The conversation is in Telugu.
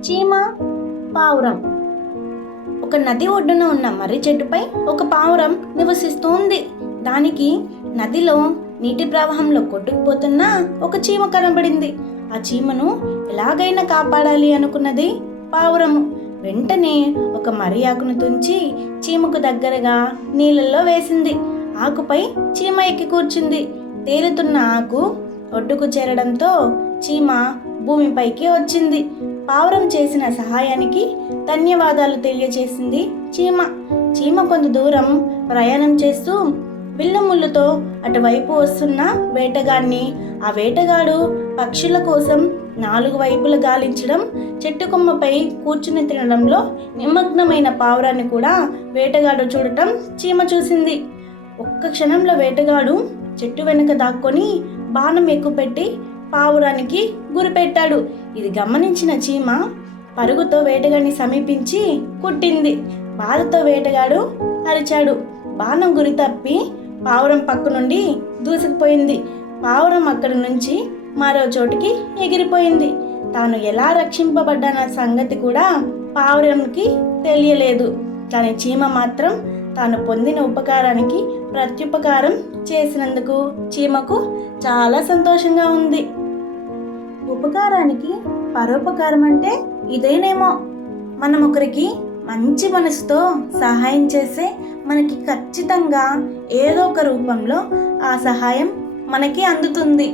చీమ పావురం. ఒక నది ఒడ్డున ఉన్న మర్రి చెట్టుపై ఒక పావురం నివసిస్తోంది. దానికి నదిలో నీటి ప్రవాహంలో కొట్టుకుపోతున్న ఒక చీమ కనబడింది. ఆ చీమను ఎలాగైనా కాపాడాలి అనుకున్నది పావురము. వెంటనే ఒక మర్రి ఆకును తుంచి చీమకు దగ్గరగా నీళ్ళల్లో వేసింది. ఆకుపై చీమ ఎక్కి కూర్చుంది. తేలుతున్న ఆకు ఒడ్డుకు చేరడంతో చీమ భూమిపైకి వచ్చింది. పావురం చేసిన సహాయానికి ధన్యవాదాలు తెలియజేసింది చీమ. చీమ కొంత దూరం ప్రయాణం చేస్తూ బిల్లముళ్ళతో అటువైపు వస్తున్న వేటగాడిని ఆ వేటగాడు పక్షుల కోసం నాలుగు వైపులు గాలించడం చెట్టు కొమ్మపై కూర్చుని తినడంలో నిమగ్నమైన పావురాన్ని కూడా వేటగాడు చూడటం చీమ చూసింది. ఒక్క క్షణంలో వేటగాడు చెట్టు వెనుక దాక్కొని బాణం ఎక్కుపెట్టి పావురానికి గురిపెట్టాడు ఇది గమనించిన చీమ పరుగుతో వేటగాడిని సమీపించి కుట్టింది. బాధతో వేటగాడు అరిచాడు. బాణం గురి తప్పి పావురం పక్క నుండి దూసుకుపోయింది. పావురం అక్కడి నుంచి మరో చోటికి ఎగిరిపోయింది. తాను ఎలా రక్షింపబడ్డాన సంగతి కూడా పావురంకి తెలియలేదు. కానీ చీమ మాత్రం తాను పొందిన ఉపకారానికి ప్రత్యుపకారం చేసినందుకు చీమకు చాలా సంతోషంగా ఉంది. ఉపకారానికి పరోపకారం అంటే ఇదేనేమో. మనం ఒకరికి మంచి మనసుతో సహాయం చేస్తే మనకి ఖచ్చితంగా ఏదో ఒక రూపంలో ఆ సహాయం మనకి అందుతుంది.